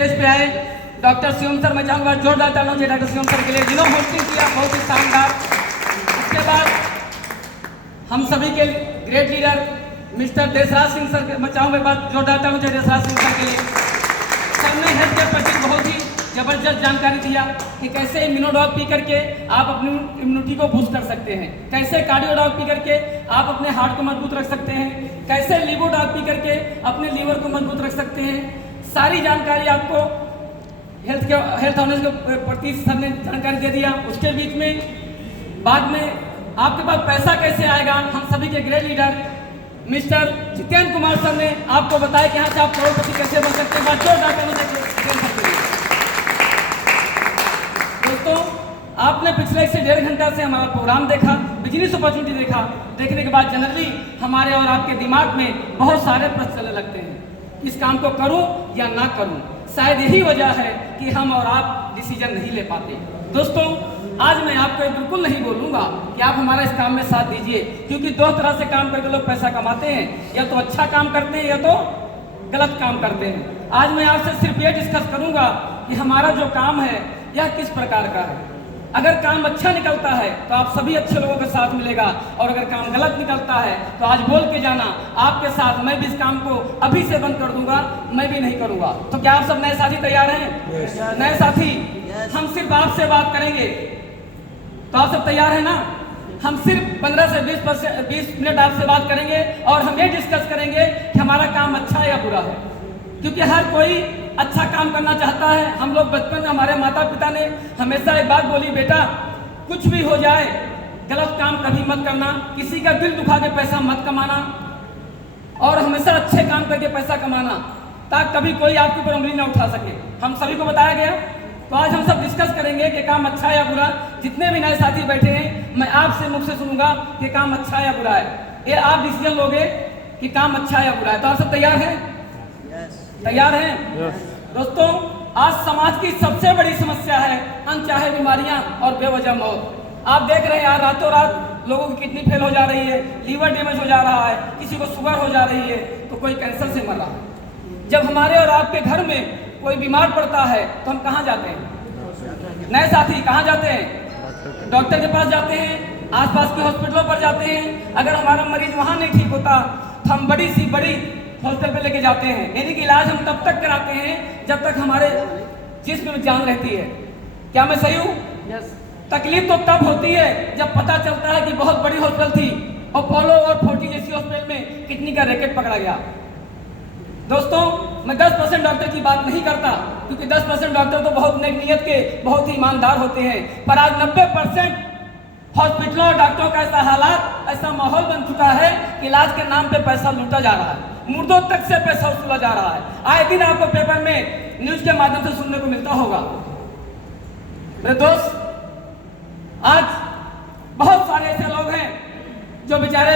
पे आए doctor Shivam sir, मैं चाहूँगा जोरदार तालियों से डॉक्टर शिवम सर के लिए, जिन्होंने होस्टिंग किया बहुत ही शानदार। उसके बाद हम सभी के great leader mister Deshraj Singh sir, मैं चाहूँगा एक बार जोरदार तालियों से देशराज सिंह सर के लिए। सर ने हेल्थ के प्रति बहुत ही जबरदस्त जानकारी दिया कि कैसे इम्यूनोडॉग पी करके आप अपनी इम्यूनिटी को बूस्ट कर सकते हैं, कैसे कार्डियोडॉग पी करके आप अपने हार्ट को मजबूत रख सकते हैं, कैसे लिवोडॉग पी करके अपने लीवर को मजबूत रख सकते हैं। सारी जानकारी आपको हेल्थ अवेयरनेस के प्रति सर ने जानकारी दे दिया। उसके बीच में बाद में आपके पास पैसा कैसे आएगा, हम सभी के great leader mister Jitendra Kumar sir ने आपको बताया कि यहाँ से आप करोड़पति कैसे बन सकते हैं। दोस्तों, आपने पिछले 1 से 1.5 घंटा से हमारा प्रोग्राम देखा, बिजनेस अपॉर्चुनिटी देखा। देखने के बाद जनरली हमारे और आपके दिमाग में बहुत सारे प्रश्न चलने लगते हैं, इस काम को करूं या ना करूं। शायद यही वजह है कि हम और आप डिसीजन नहीं ले पाते। दोस्तों, आज मैं आपको बिल्कुल नहीं बोलूंगा कि आप हमारा इस काम में साथ दीजिए, क्योंकि 2 तरह से काम करके लोग पैसा कमाते हैं, या तो अच्छा काम करते हैं या तो गलत काम करते हैं। आज मैं आपसे सिर्फ ये डिस्कस करूंगा कि हमारा जो काम है यह किस प्रकार का है। अगर काम अच्छा निकलता है तो आप सभी अच्छे लोगों के साथ मिलेगा, और अगर काम गलत निकलता है तो आज बोल के जाना आपके साथ मैं भी इस काम को अभी से बंद कर दूंगा, मैं भी नहीं करूंगा। तो क्या आप सब नए साथी तैयार हैं? नए साथी, हम सिर्फ आपसे बात करेंगे, तो आप सब तैयार हैं ना? हम सिर्फ 15 से 20 मिनट आपसे बात करेंगे और हम ये डिस्कस करेंगे कि हमारा काम अच्छा है या बुरा है, क्योंकि हर कोई अच्छा काम करना चाहता है। हम लोग बचपन में हमारे माता पिता ने हमेशा एक बात बोली, बेटा कुछ भी हो जाए गलत काम कभी मत करना, किसी का दिल दुखा के पैसा मत कमाना, और हमेशा अच्छे काम करके पैसा कमाना, ताकि कभी कोई आपके ऊपर उंगली ना उठा सके। हम सभी को बताया गया। तो आज हम सब डिस्कस करेंगे कि काम अच्छा है या बुरा। जितने भी नए साथी बैठे हैं, मैं आपसे मुख से सुनूंगा कि काम अच्छा है या बुरा है। ये आप डिसीजन लोगे कि काम अच्छा है या बुरा है। तो आप सब तैयार हैं? तैयार हैं? दोस्तों, आज समाज की सबसे बड़ी समस्या है अनचाहे बीमारियां और बेवजह मौत। आप देख रहे हैं यार, रातों रात लोगों की किडनी फेल हो जा रही है, लीवर डैमेज हो जा रहा है, किसी को शुगर हो जा रही है, तो कोई कैंसर से मर रहा है। जब हमारे और आपके घर में कोई बीमार पड़ता है तो हम कहाँ जाते हैं? नए साथी, कहाँ जाते हैं? डॉक्टर के पास जाते हैं, आसपास के हॉस्पिटलों पर जाते हैं। अगर हमारा मरीज वहाँ नहीं ठीक होता तो हम बड़ी सी बड़ी हॉस्पिटल पे लेके जाते हैं। यानी कि इलाज हम तब तक कराते हैं जब तक हमारे जिस्म में जान रहती है। क्या मैं सही हूँ? तकलीफ तो तब होती है जब पता चलता है कि बहुत बड़ी हॉस्पिटल थी, अपोलो और फोर्टी जैसी हॉस्पिटल में किडनी का रैकेट पकड़ा गया। दोस्तों, मैं 10% डॉक्टर की बात नहीं करता, क्योंकि 10% डॉक्टर तो बहुत नेक नीयत के, बहुत ही ईमानदार होते हैं, पर आज 90% हॉस्पिटलों और डॉक्टरों का ऐसा हालात, ऐसा माहौल बन चुका है कि इलाज के नाम पे पैसा लूटा जा रहा है, मुर्दों तक से पैसा वसूला जा रहा है। आए दिन आपको पेपर में न्यूज के माध्यम से सुनने को मिलता होगा। मेरे दोस्त, आज बहुत सारे ऐसे लोग हैं जो बेचारे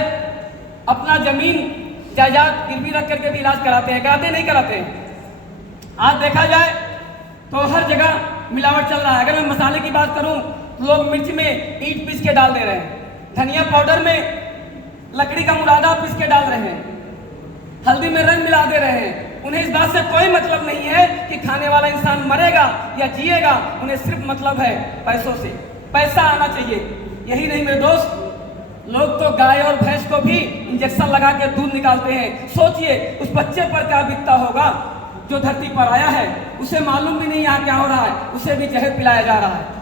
अपना जमीन जायदाद गिरवी रख करके भी इलाज कराते हैं। कराते नहीं कराते हैं? आज देखा जाए तो हर जगह मिलावट चल रहा है। अगर मैं मसाले की बात करूं तो लोग मिर्च में ईंट पीस के डाल दे रहे हैं, धनिया पाउडर में लकड़ी का मुरादा पीस के डाल रहे हैं, हल्दी में रंग मिला दे रहे हैं। उन्हें इस बात से कोई मतलब नहीं है कि खाने वाला इंसान मरेगा या जिएगा, उन्हें सिर्फ मतलब है पैसों से, पैसा आना चाहिए। यही नहीं मेरे दोस्त, लोग तो गाय और भैंस को भी इंजेक्शन लगा के दूध निकालते हैं। सोचिए उस बच्चे पर क्या बीतता होगा जो धरती पर आया है, उसे मालूम भी नहीं यहाँ क्या हो रहा है, उसे भी जहर पिलाया जा रहा है।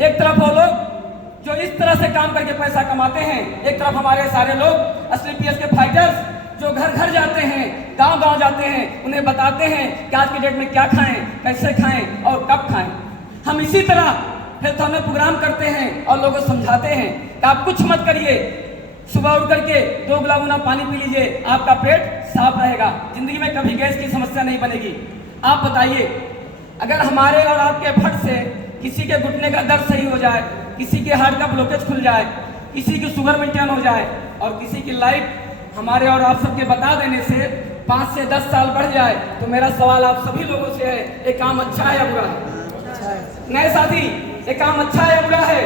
एक तरफ वो लोग जो इस तरह से काम करके पैसा कमाते हैं, एक तरफ हमारे सारे लोग एसलीपीएस के फाइटर्स जो घर घर जाते हैं, गांव गांव जाते हैं, उन्हें बताते हैं कि आज की डेट में क्या खाएं, कैसे खाएं और कब खाएं। हम इसी तरह हेल्थ में प्रोग्राम करते हैं और लोगों को समझाते हैं कि आप कुछ मत करिए, सुबह उठ करके 2 गिलास गुना पानी पी लीजिए, आपका पेट साफ रहेगा, जिंदगी में कभी गैस की समस्या नहीं बनेगी। आप बताइए, अगर हमारे और आपके फट से किसी के घुटने का दर्द सही हो जाए, किसी के हार्ट का ब्लॉकेज खुल जाए, किसी की शुगर मेंटेन हो जाए, और किसी की लाइफ हमारे और आप सबके बता देने से 5 से 10 साल बढ़ जाए, तो मेरा सवाल आप सभी लोगों से है, ये काम अच्छा है या बुरा है? नए साथी, ये काम अच्छा है या बुरा है?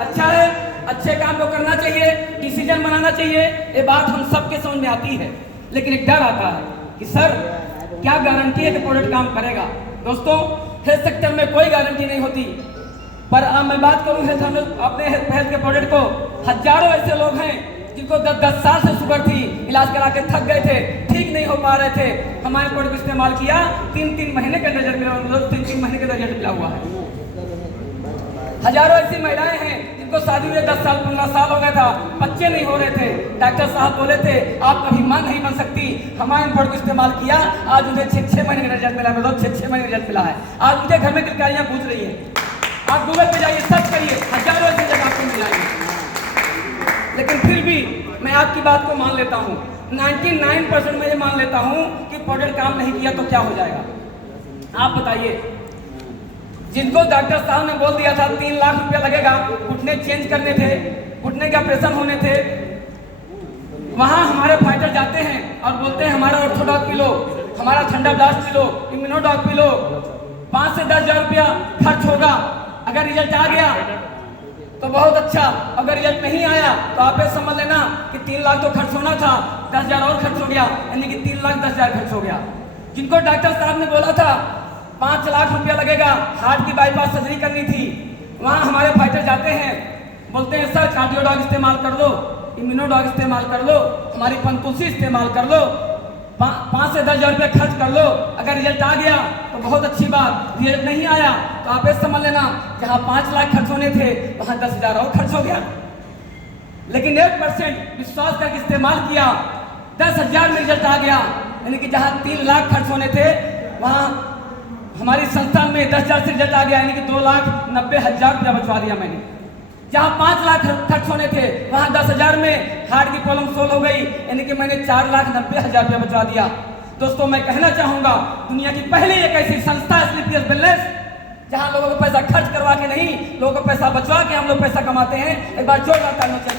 अच्छा है। अच्छे काम को करना चाहिए, डिसीजन बनाना चाहिए, ये बात हम सबके समझ में आती है। लेकिन एक डर आता है कि सर क्या गारंटी है कि प्रोडक्ट काम करेगा। दोस्तों, हेल्थ सेक्टर में कोई गारंटी नहीं होती, पर अब मैं बात करूं अपने हेल्थ के प्रोडक्ट को, हजारों ऐसे लोग हैं जिनको 10-10 साल से शुगर थी, इलाज करा के थक गए थे, ठीक नहीं हो पा रहे थे, हमारे प्रोडक्ट इस्तेमाल किया, 3-3 महीने का रिजल्ट मिला, 3-3 महीने का रिजल्ट मिला हुआ है। हजारों ऐसी महिलाएं हैं जिनको शादी हुए 10 साल 15 साल हो गया था, बच्चे नहीं हो रहे थे, डॉक्टर साहब बोले थे आप कभी मां नहीं बन सकती, हमारे प्रोडक्ट को इस्तेमाल किया, आज उन्हें 6-6 महीने का रिजल्ट मिला, मतलब 6-6 महीने का रिजल्ट मिला है। आज उनके घर में किलकारियां गूंज रही है, आप गूगल पे जाइए, सर्च करिए, हजारों ऐसी जगह आपको मिल जाएंगे। लेकिन फिर भी मैं आपकी बात को मान लेता हूँ, 99% मैं ये मान लेता हूँ कि प्रोडक्ट काम नहीं किया तो क्या हो जाएगा। आप बताइए, जिनको डॉक्टर साहब ने बोल दिया था 3 लाख रुपया लगेगा, घुटने चेंज करने थे, घुटने के ऑपरेशन होने थे, वहां हमारे फाइटर जाते हैं और बोलते हैं हमारा ऑर्थोडॉक पी लो, हमारा ठंडा blast P low, Immunodoc P low, 5 से 10 हजार रुपया खर्च होगा, अगर रिजल्ट आ गया तो बहुत अच्छा, अगर रिजल्ट नहीं आया तो आप ये समझ लेना कि 3 लाख तो खर्च होना था, 10 हजार और खर्च हो गया, यानी कि 3 लाख 10 हजार खर्च हो गया। जिनको डॉक्टर साहब ने बोला था 5 लाख रुपया लगेगा, हार्ट की बाईपास सर्जरी करनी थी, वहाँ हमारे फाइटर जाते हैं, बोलते हैं सर कार्डियोडॉक इस्तेमाल कर लो, इम्यूनोडॉक इस्तेमाल कर लो, हमारी पंतुलसी इस्तेमाल कर लो, 5 से 10 हजार रुपये खर्च कर लो, अगर रिजल्ट आ गया तो बहुत अच्छी बात, रिजल्ट नहीं आया तो आप ये समझ लेना जहाँ 5 लाख खर्च होने थे वहाँ 10 हजार और खर्च हो गया। लेकिन 1% विश्वास करके इस्तेमाल किया, 10 हजार में रिजल्ट आ गया, यानी कि जहाँ 3 लाख खर्च होने थे वहाँ हमारी संस्थान में 10 हजार से रिजल्ट आ गया, यानी कि 2,90,000 रुपया बचवा दिया मैंने। जहाँ 5 लाख खर्च होने थे वहाँ 10 हजार में हार्ट की प्रॉब्लम सोल्व हो गई, यानी कि मैंने 4,90,000 रुपया बचवा दिया। दोस्तों, मैं कहना चाहूंगा दुनिया की पहली एक ऐसी संस्था है स्लीपियस वेलनेस, जहाँ लोगों को पैसा खर्च करवा के नहीं, लोगों को पैसा बचवा के हम लोग पैसा कमाते हैं। एक बार जोरदार तालियों से।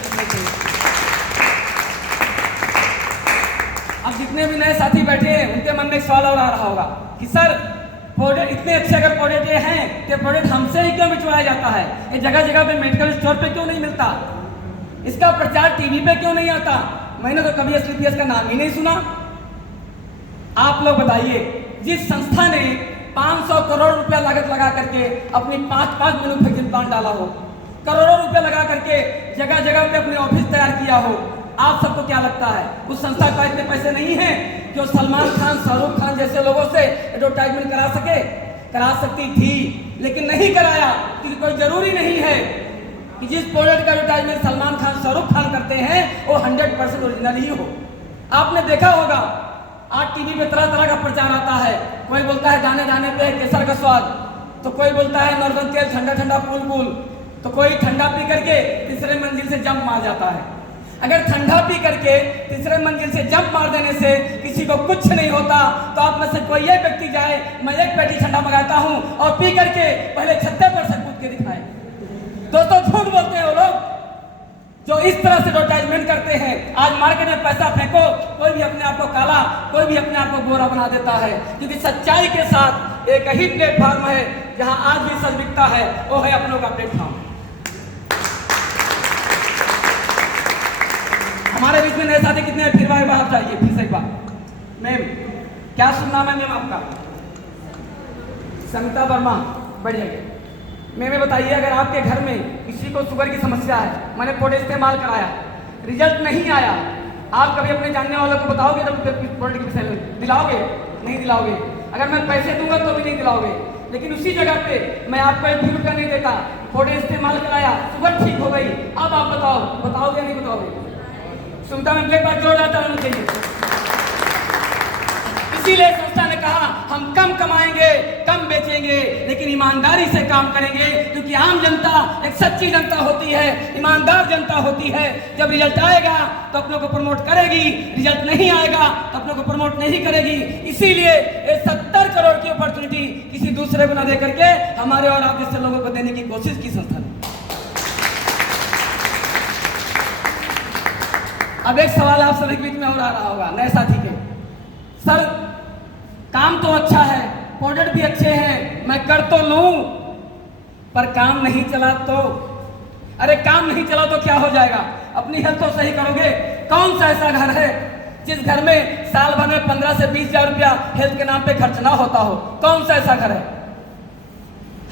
अब जितने भी नए साथी बैठे हैं उनके मन में एक सवाल और आ रहा होगा कि सर प्रोडक्ट इतने अच्छे अगर प्रोडक्ट ये हैं कि प्रोडक्ट हमसे ही क्यों बिचवाया जाता है, ये जगह जगह पे मेडिकल स्टोर पे क्यों नहीं मिलता, इसका प्रचार टीवी पे क्यों नहीं आता, मैंने तो कभी एसलीपीएस का नाम ही नहीं सुना। आप लोग बताइए, जिस संस्था ने 500 करोड़ रुपया लागत लगा करके अपनी 5 मैन्युफैक्चरिंग प्लांट डाला हो, करोड़ों रुपया लगा करके जगह जगह पे अपने ऑफिस तैयार किया हो, आप सबको क्या लगता है उस संस्था का इतने पैसे नहीं है जो सलमान खान, शाहरुख खान जैसे लोगों से एडवर्टाइजमेंट करा सके? करा सकती थी, लेकिन नहीं कराया, क्योंकि कोई जरूरी नहीं है कि जिस प्रोडक्ट का एडवर्टाइजमेंट सलमान खान, शाहरुख खान करते हैं वो 100% ओरिजिनल ही हो। आपने देखा होगा आज टीवी पे तरह तरह का प्रचार आता है, कोई बोलता है गाने गाने पे केसर का स्वाद, तो कोई बोलता है नॉर्दन तेल ठंडा ठंडा कूल कूल, तो कोई ठंडा पी करके तीसरे मंजिल से जंप मार जाता है। अगर ठंडा पी करके तीसरे मंजिल से जंप मार देने से किसी को कुछ नहीं होता तो आप में से कोई ये व्यक्ति जाए, मैं एक पेटी ठंडा मंगाता हूं और पी करके पहले 76 पर से कूद के दिखाए। दोस्तों, झूठ बोलते हैं वो लोग जो इस तरह से एडवर्टाइजमेंट करते हैं। आज मार्केट में पैसा फेंको, कोई भी अपने आप को काला, कोई भी अपने आप को गोरा बना देता है, क्योंकि सच्चाई के साथ एक ही प्लेटफॉर्म है जहां आज भी सच बिकता है, वो है अपनों का प्लेटफॉर्म। हमारे बीच में नए साथी कितने हैं? फिर बाहर जाइए, फिर से एक बार। मैम, क्या सुनना है मैम आपका? समिता वर्मा, बढ़ जाइए। मैम बताइए, अगर आपके घर में किसी को शुगर की समस्या है, मैंने प्रोडक्ट इस्तेमाल कराया, रिजल्ट नहीं आया, आप कभी अपने जानने वालों को बताओगे जब प्रोडक्ट की विषय में? दिलाओगे? नहीं दिलाओगे। अगर मैं पैसे दूंगा तो भी नहीं दिलाओगे। लेकिन उसी जगह पे मैं आपको 1 रुपया नहीं देता, प्रोडक्ट इस्तेमाल कराया, शुगर ठीक हो गई, अब आप बताओगे नहीं बताओगे? सुनता में एक बार जोर आता होना चाहिए। इसीलिए संस्था ने कहा हम कम कमाएंगे, कम बेचेंगे, लेकिन ईमानदारी से काम करेंगे, क्योंकि आम जनता एक सच्ची जनता होती है, ईमानदार जनता होती है। जब रिजल्ट आएगा तो अपनों को प्रमोट करेगी, रिजल्ट नहीं आएगा तो अपनों को प्रमोट नहीं करेगी। इसीलिए 70 करोड़ की अपॉर्चुनिटी किसी दूसरे को न दे करके हमारे और आप जैसे लोगों को देने की कोशिश की संस्था ने। अब एक सवाल आप सभी के बीच में और आ रहा होगा, नए साथी के, सर काम तो अच्छा है, प्रोडक्ट भी अच्छे हैं, मैं कर तो लूं, पर काम नहीं चला तो? अरे काम नहीं चला तो क्या हो जाएगा? अपनी हेल्थ तो सही करोगे। कौन सा ऐसा घर है जिस घर में साल भर में 15 से 20 हजार रुपया हेल्थ के नाम पे खर्च ना होता हो? कौन सा ऐसा घर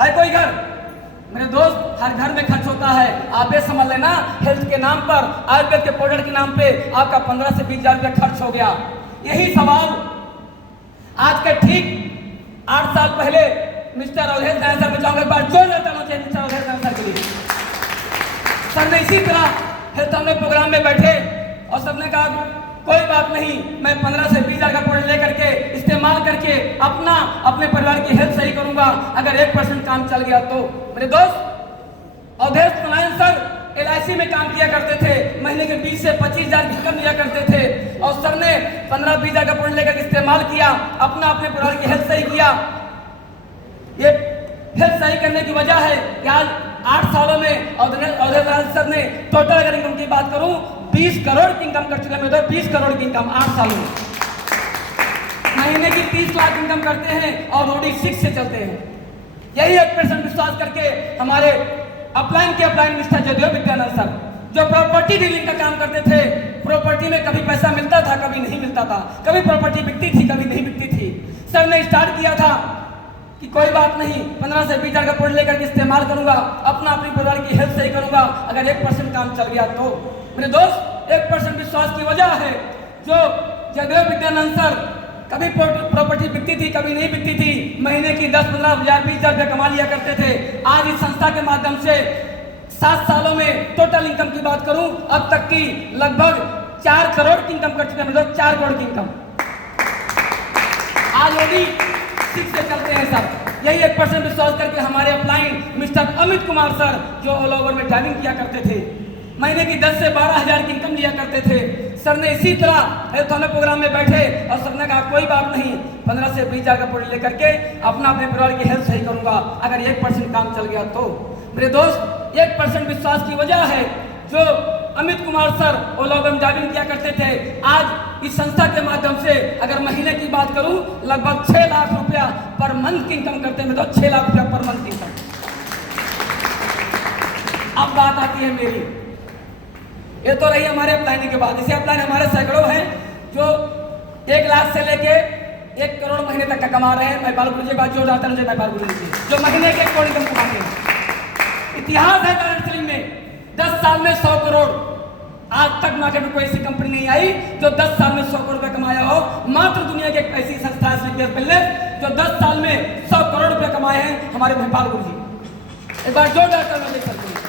है कोई घर? मेरे दोस्त, हर घर में खर्च होता है। आप ये समझ लेना, हेल्थ के नाम पर, आयुर्वेद के प्रोडक्ट के नाम पे आपका 15 से 20 हजार रुपया खर्च हो गया। यही सवाल आज के ठीक 8 साल पहले मिस्टर अवधेश नारायण सर में जाऊंगा, एक बार जोर देता हूं मिस्टर अवधेश नारायण सर के लिए। सर ने इसी तरह हेल्थ हमने प्रोग्राम में बैठे और सबने कहा कोई बात नहीं, मैं 15 से 20 हजार का प्रोडक्ट लेकर के इस्तेमाल करके अपने परिवार की हेल्थ सही करूंगा, अगर 1% काम चल गया तो। मेरे दोस्त, अवधेश नारायण सर LIC में काम किया करते थे, महीने के 20 से 25 हजार इनकम लिया करते थे और सर ने 15-20 हजार का प्रोडक्ट लेकर इस्तेमाल किया, अपने परिवार की हेल्थ सही किया। ये हेल्थ सही करने की वजह है कि आज 8 सालों में अवधेश नारायण सर ने टोटल अगर इनकम की बात करूं 20 करोड़ की इनकम कर चुके हैं। 20 करोड़ की इनकम 8 सालों में, महीने की 30 लाख इनकम करते हैं और रोडी 6 से चलते हैं। यही 1% विश्वास करके हमारे upline mister Jaidev Vidyanand sir, जो प्रॉपर्टी डीलिंग का काम करते थे, प्रॉपर्टी में कभी पैसा मिलता था, कभी नहीं मिलता था, कभी प्रॉपर्टी बिकती थी, कभी नहीं बिकती थी। सर ने स्टार्ट किया था कि कोई बात नहीं, 15 से 20 हजार का प्रोडक्ट लेकर इस्तेमाल करूंगा, अपनी परिवार की हेल्थ सही करूंगा, अगर 1% काम चल गया तो। मेरे दोस्त, 1% विश्वास की वजह है जो जयदेव विद्यानंद सर, कभी प्रॉपर्टी बिकती थी, कभी नहीं बिकती थी, महीने की 10-15 हजार 20 हजार रुपया कमा लिया करते थे। आज इस संस्था के माध्यम से 7 सालों में टोटल इनकम की बात करूं, अब तक की लगभग 4 करोड़ की इनकम कर चुके हैं। मतलब 4 करोड़ की इनकम आज रोडी 6 से चलते हैं सर। यही 1% विश्वास करके हमारे upline mister Amit Kumar sir, जो ऑल ओवर में ड्राइविंग किया करते थे, महीने की 10 से 12 हजार की इनकम लिया करते थे। सर ने इसी तरह हेल्थ प्रोग्राम में बैठे और सर ने कहा कोई बात नहीं, 15 से 20 हजार का प्रोडक्ट लेकर के अपने परिवार की हेल्थ सही करूंगा, अगर 1% काम चल गया तो। मेरे दोस्त, 1% विश्वास की वजह है जो Amit Kumar sir all over में ड्राइविंग किया करते थे, आज इस संस्था के माध्यम से अगर महीने की बात करूं लगभग 6 लाख रुपया पर मंथ की इनकम करते हैं। तो 6 लाख रुपया पर मंथ की इनकम। अब बात आती है मेरी। ये तो रही हमारे अपलाइन के बाद। इसे अपलाइन हमारे सैकड़ों हैं जो 1 लाख से लेके 1 करोड़ महीने तक का कमा रहे हैं। मैं बालगुरु जी बात जोड़ डालता हूं, मैं बालगुरु जी जो महीने के 1 करोड़ इनकम कमाते हैं। इतिहास है काउंसलिंग में 10 साल में 100 करोड़। आज तक मार्केट में कोई ऐसी कंपनी नहीं आई जो 10 साल में 100 करोड़ रुपया कमाया हो। मात्र दुनिया की एक ऐसी संस्था है जो 10 साल में 100 करोड़ रुपया कमाए हैं, हमारे भोपाल गुरु जी। एक बार जोरदार तालियां दे सकते हैं।